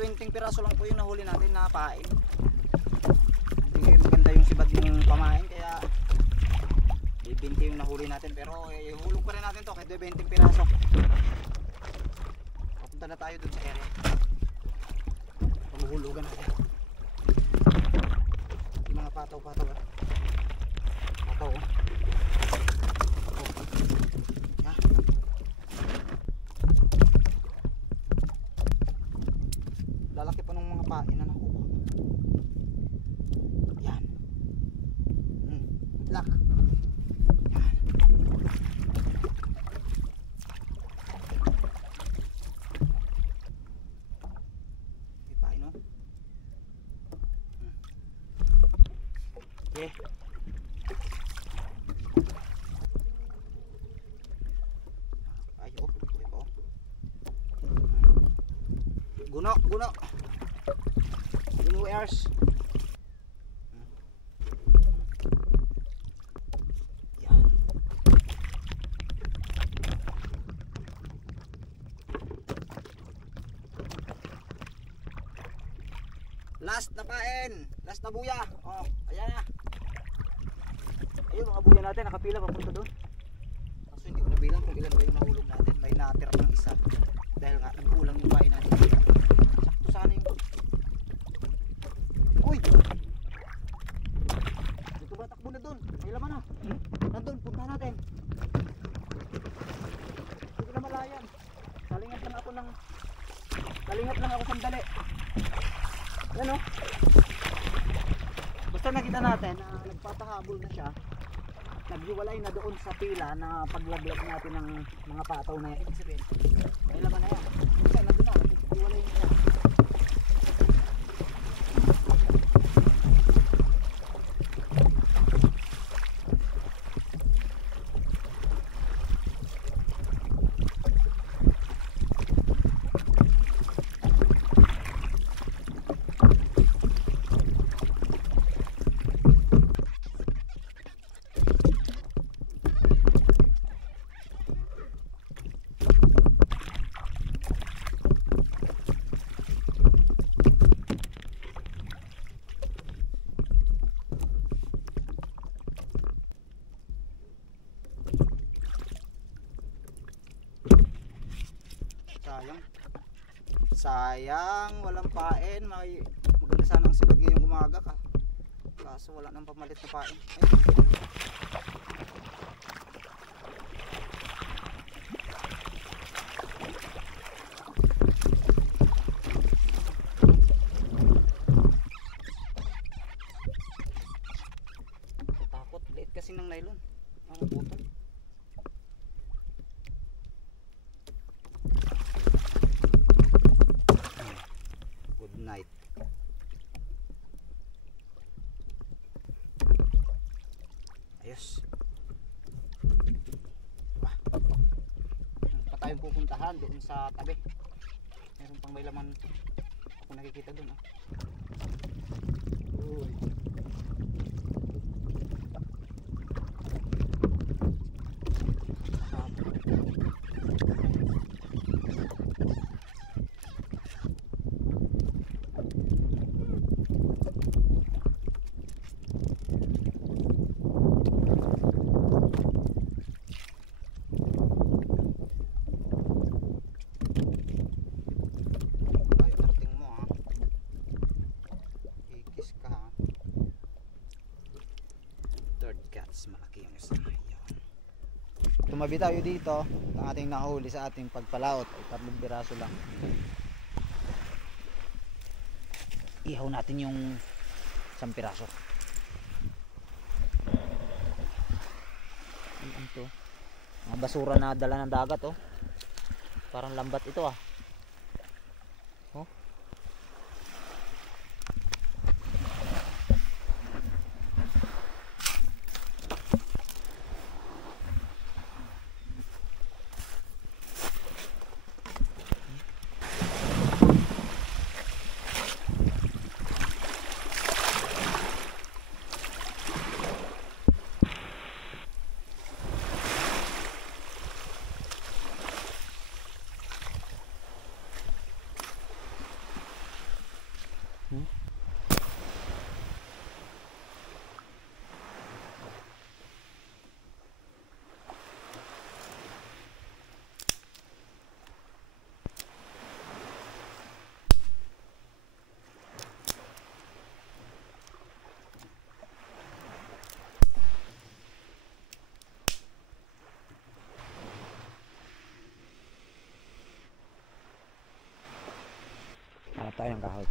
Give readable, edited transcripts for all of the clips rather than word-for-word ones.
20 piraso lang po yung nahuli natin na pain. Hindi maganda yung sibad yung pamain kaya 20 yung nahuli natin, pero hulog pa rin natin to kahit 20 piraso. Papunta na tayo dun sa area. Paghuhulugan natin yung mga pataw-pataw pataw yan. Lalaki pa ng mga pain na nakuha yan. Good luck. Okay. Ayo, ito. Guno. Guno airs. Yan. Last na pain, last na buya. Oh, ayan na. Ayun mga buya natin, nakapila papunta doon. Kaso hindi ko nabilang kung ilan ba yung nahulog natin. May natira pang isa. Dahil nga nag-ulang yung pain natin. Sakto sana yung... Uy! Dito ba takbo na doon? May laman na. Nandun, punta natin. Hindi ko na malayan. Kalingat lang ako sandali. Ano? Basta nakita natin na nagpapahabol na siya. Naghiwalay na doon sa pila na paglaglag natin ng mga pataw na yan. Ibig sabihin, may laman na yan. Kasi nandun na, naghiwalay na siya. Sayang, walang pain. Maganda sana ang sibad ngayong umaga ka. Kaso wala nang pamalit na pain. Takot, liit kasi ng nylon. Ang putol. Night. Ayos. Diba? Pa tayong pupuntahan doon sa tabi. Meron pang may laman ako nakikita doon. Uy. Malaki yung isa. Tumabi tayo dito. Ang ating nahuli sa ating pagpalaot ay 3 piraso lang. Ihaw natin yung 1 piraso. Ito. Mga basura na dala ng dagat oh. Parang lambat ito ah. Oh. tayong kahoy.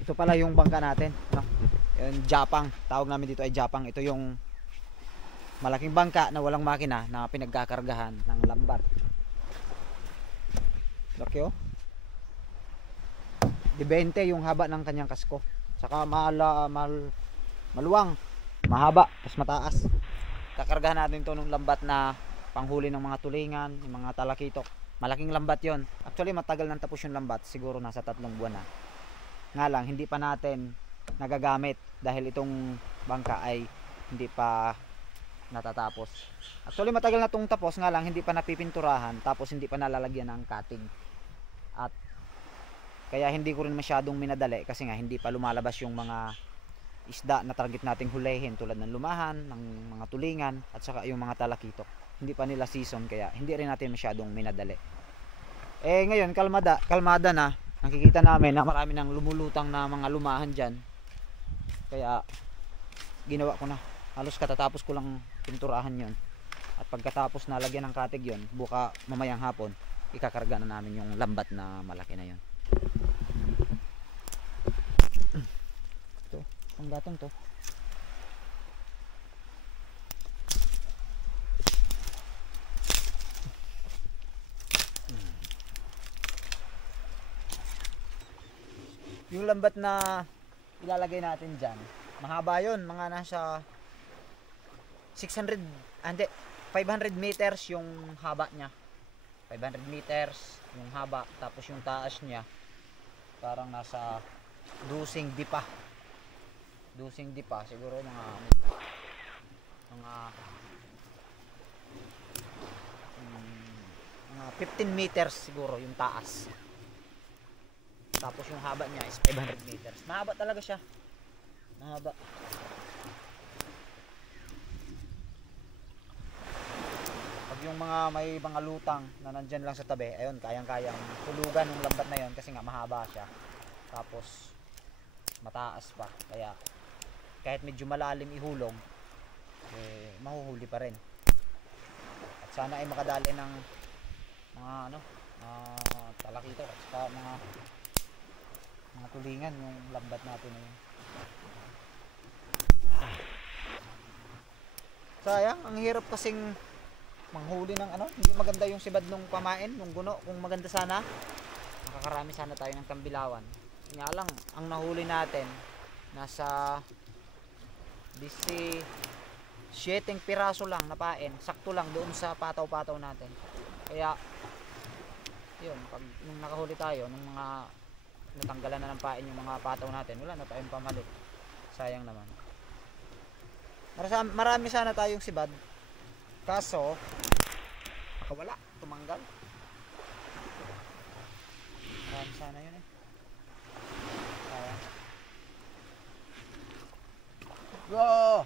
Ito pala yung bangka natin, no? Yung Japang, tawag namin dito ay Japang. Ito yung malaking bangka na walang makina na pinagkakargahan ng lambat. Laki oh. Di 20 yung haba ng kanyang kasko. Saka maluwang, mahaba, tapos mataas. Kakargahan natin to ng lambat na panghuli ng mga tulingan, yung mga talakitok. Malaking lambat yon. Actually matagal nang tapos yung lambat, siguro nasa 3 buwan na. Nga lang hindi pa natin nagagamit dahil itong bangka ay hindi pa natatapos. Actually matagal na itong tapos, nga lang hindi pa napipinturahan, tapos hindi pa nalalagyan ng cutting. At kaya hindi ko rin masyadong minadali kasi nga hindi pa lumalabas yung mga isda na target nating hulihin, tulad ng lumahan, ng mga tulingan at saka yung mga talakitok. Hindi pa nila season kaya hindi rin natin masyadong minadali. Ngayon kalmada na. Nakikita namin na marami nang lumulutang na mga lumahan dyan. Kaya ginawa ko na. Halos katatapos ko lang pinturahan yon. At pagkatapos na lagyan ng katig yon, buka mamayang hapon, ikakarga na namin yung lambat na malaki na yon. Ito, ang gatong to. Yung lambat na ilalagay natin dyan, mahaba yun, mga nasa 500 meters yung haba nya. 500 meters yung haba, tapos yung taas nya parang nasa dusing dipa siguro mga 15 meters siguro yung taas. Tapos yung haba niya is 500 meters. Mahaba talaga siya. Mahaba. Pag yung mga may mga lutang na nandyan lang sa tabi, ayun, kayang-kayang tulugan ng lambat na yon kasi nga mahaba siya. Tapos mataas pa. Kaya kahit medyo malalim ihulog, mahuhuli pa rin. At sana ay makadali ng mga talakitok at saka mga tulingan yung lambat natin na yun. Sayang, ang hirap kasing manghuli ng hindi maganda yung sibad nung pamain, nung guno. Kung maganda sana, makakarami sana tayo ng tambilawan. Nga lang, ang nahuli natin nasa 17 piraso lang na pain, sakto lang doon sa pataw-pataw natin. Kaya yun, pag nung nakahuli tayo ng mga natanggalan na ng pain yung mga pataw natin, wala na tayong pamalit. Sayang naman. Marami sana tayong sibad, kaso nakawala, tumanggal. Marami sana yun sayang. Go!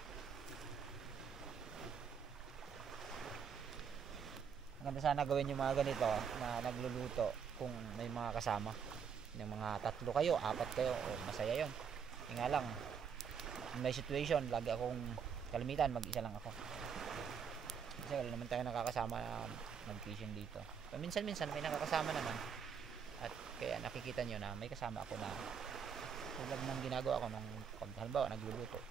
Maganda sana gawin yung mga ganito na nagluluto kung may mga kasama. Yung mga 3 kayo, 4 kayo, masaya yun. Nga lang, in my situation, lagi akong kalimitan, mag-isa lang ako. Kasi wala naman tayo nakakasama na mag-fishing dito. Minsan-minsan may nakakasama naman. At kaya nakikita nyo na may kasama ako na tulad ng ginagawa ko nung pag halimbawa nagluluto.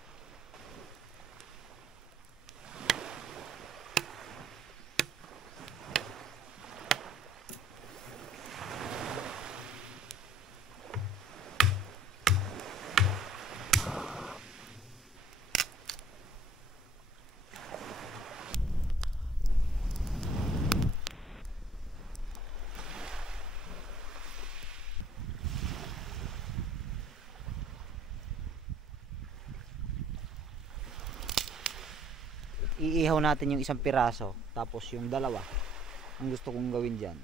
Iihaw natin yung 1 piraso, tapos yung 2 ang gusto kong gawin dyan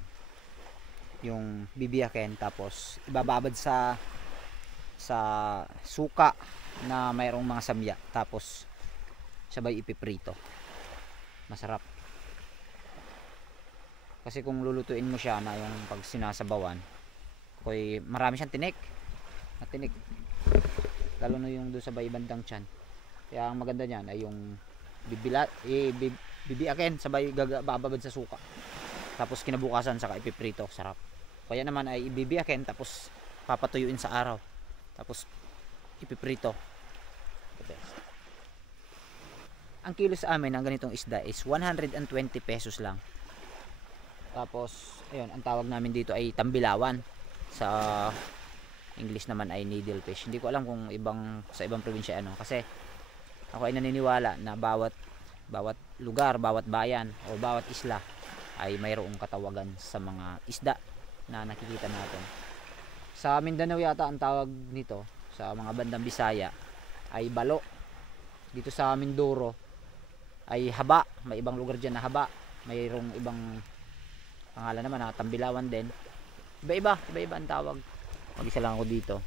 yung bibiyakin, tapos ibababad sa suka na mayroong mga samya, tapos sabay ipiprito. Masarap kasi kung lulutuin mo siya na yung pag sinasabawan, marami siyang tinik, lalo na yung doon sa bandang tiyan. Kaya ang maganda niyan ay yung bibiakin sabay bababad sa suka. Tapos kinabukasan saka ipiprito, sarap. Kaya naman ay ibibiakin tapos papatuyuin sa araw. Tapos ipiprito. The best. Ang kilo sa amin ng ganitong isda is 120 pesos lang. Tapos ayun, ang tawag namin dito ay tambilawan. Sa English naman ay needlefish. Hindi ko alam kung sa ibang probinsya ano, kasi ako ay naniniwala na bawat lugar, bawat bayan o bawat isla ay mayroong katawagan sa mga isda na nakikita natin. Sa Mindanao yata ang tawag nito, sa mga bandang Bisaya ay balo. Dito sa Mindoro ay haba. May ibang lugar dyan na haba. Mayroong ibang pangalan naman na tambilawan din. Iba-iba ang tawag. Mag-isa lang ako dito.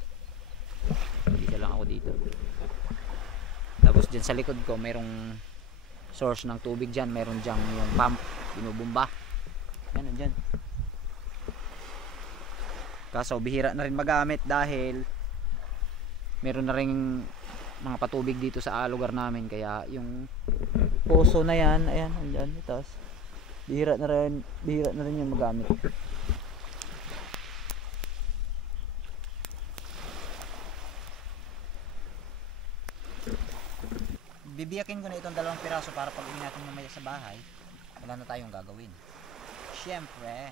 Tapos dyan sa likod ko mayroong source ng tubig dyan. Mayroon dyan yung pump, binubumba. Yan, dyan. Kaso bihira na rin magamit dahil meron na rin mga patubig dito sa lugar namin. Kaya yung poso na yan, ayan, andyan, itas. Bihira na rin yung magamit. Bibiyakin ko na itong 2 piraso para pag uwi natin mamaya sa bahay, wala na tayong gagawin. Siyempre,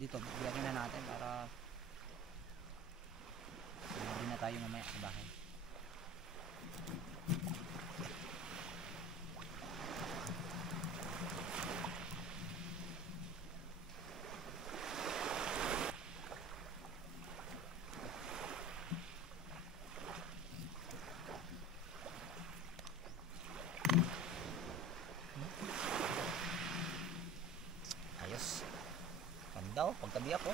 dito bibiyakin na natin para uwi na tayo mamaya sa bahay. Daw, pagtabi ako.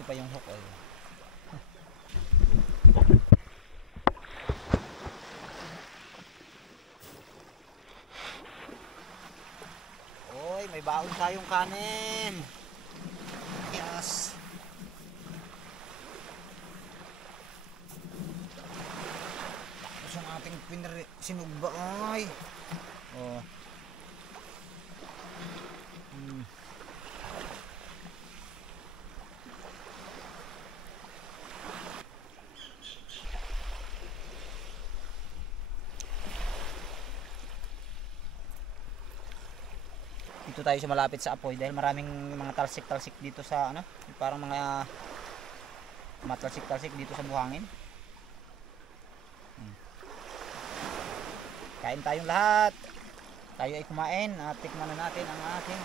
Pa yung hook oil. Oy, may baon tayong kanin. Yes. Tapos ang ating sinugba ay. Oh. Dito tayo sa malapit sa apoy dahil maraming mga talsik-talsik dito sa ano, parang mga talsik-talsik dito sa buhangin. Kain tayong lahat. Tayo ay kumain at tikman na natin ang ating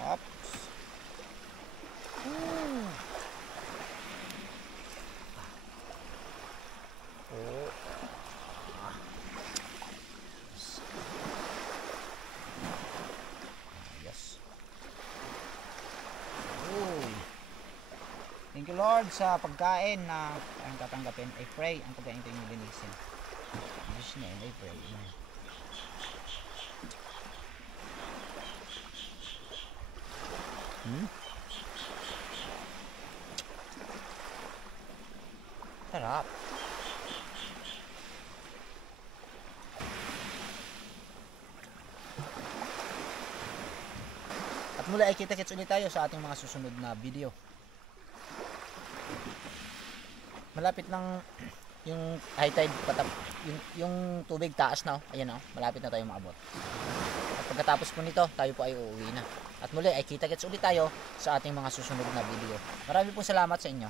ops. Oh. Thank you Lord sa pagkain na ang tatanggapin. I pray ang pagkain ito yung linisin. In Jesus' name I pray. Sarap. At muli ay kita-kits ulit tayo sa ating mga susunod na video. Malapit ng yung high tide yung tubig taas na, ayan malapit na tayo maabot. At pagkatapos po nito, tayo po ay uuwi na. At muli ay kita-kits ulit tayo sa ating mga susunod na video. Maraming pong salamat sa inyo.